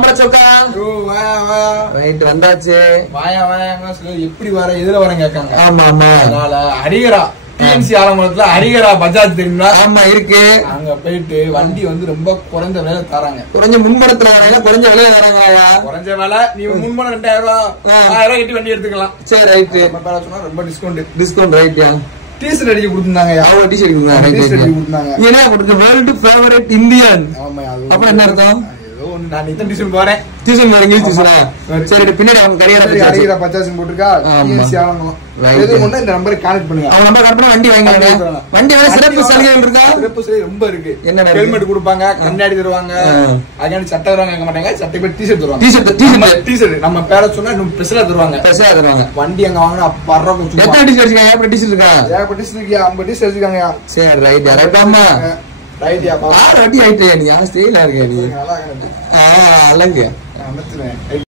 தாம்பர சோக்கா right வந்தாச்சு. வாயா எப்படி வர எதுல வரேன் கேட்காங்க. ஆமா ஆமா. அதனால ஹரிகரா டிஎன்சி ஆலமரத்துல ஹரிகரா பஜாஜ் தெரியுமா? ஆமா இருக்கு. அங்க போயிட்டு வண்டி வந்து ரொம்ப குறைஞ்ச விலையில தராங்க. குறைஞ்ச முன்பணத்துல வராங்க, குறைஞ்ச விலையில வராங்க. குறைஞ்ச விலை நீ முன்பணம் 2000 ரூபாய் கட்டி வண்டி எடுத்துக்கலாம். சரி ரைட். சொன்னா ரொம்ப டிஸ்கவுண்ட் ரைட்யா. டீஷர்ட் அடிக்க கொடுத்தாங்க. டீஷர்ட் கொடுத்தாங்க. ஏன்னா வேர்ல்டு ஃபேவரட் இந்தியன். அப்புறம் என்ன அர்த்தம்? நான் இத்தனை டியூஷன் போறேன். டியூஷன் போறேன், இங்கிலீஷ் டியூஷனா? சரி பின்னாடி அவங்க ஹரிகரா பஜாஜ் போட்டுருக்கா. டிஎன்சி ஆலமரம் எது ஒண்ணு இந்த நம்பரை கான்டாக்ட் பண்ணுங்க. அவங்க நம்பர் கான்டாக்ட் பண்ணி வண்டி வாங்கிக்கலாம். வண்டி வேற சிறப்பு சலுகைகள் இருக்கா? சிறப்பு சலுகை ரொம்ப இருக்கு. என்ன ஹெல்மெட் கொடுப்பாங்க, கண்ணாடி தருவாங்க, அதுக்கான சட்டை தருவாங்க. கேட்க மாட்டாங்க. சட்டை பேர் டிஷர்ட் தருவாங்க. டிஷர்ட் நம்ம பேர சொன்னா இன்னும் ஸ்பெஷலா தருவாங்க. வண்டி அங்க வாங்கினா பர்ற கொஞ்சம். எத்தனை டிஷர்ட் வச்சிருக்காங்க? எப்படி டிஷர்ட் இருக்கா? ஏகப்பட்ட டிஷர்ட் இருக்கு. 50 டிஷர்ட் வச்சிருக்காங்க. சரி ரைட். ரைட்டாமா ரைட்யா. வண்டி ஆயிட்டே நீ ஸ்டைலா இருக்க நீ. நல்லா இருக்கு. அழகு. அமத்துறேன்.